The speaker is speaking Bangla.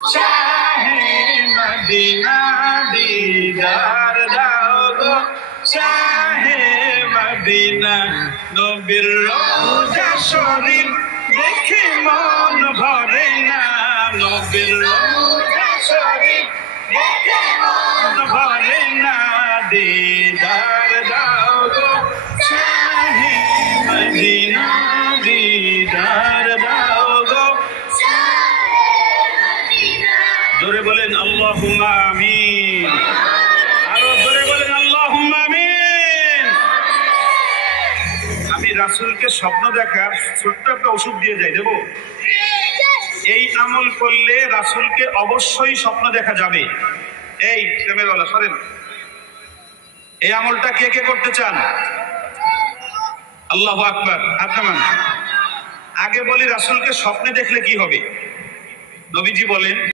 শাহে মদিনা দিদার দাও গো শাহে মদিনা নবীর রওজা শরীফ দেখে মন ভরে না নবীর রওজা শরীফ দেখে মন ভরে না দিদার দাও গো শাহে মদিনা দিদার দাও গো জোরে বলেন আল্লাহুম্মা আমিন আরো জোরে বলেন আল্লাহুম্মা আমিন। আমি রাসূলকে স্বপ্ন দেখার ছোট্ট একটা ওষুধ দিয়ে যাই, দেবো? এই আমল করলে রাসূলকে অবশ্যই স্বপ্ন দেখা যাবে। এই ক্যামেরাওয়ালা সরেন, এই আমলটা কে কে করতে চান? আল্লাহু আকবার। আপনার আগে বলি রাসূলকে স্বপ্নে দেখলে কি হবে? নবীজি বলেন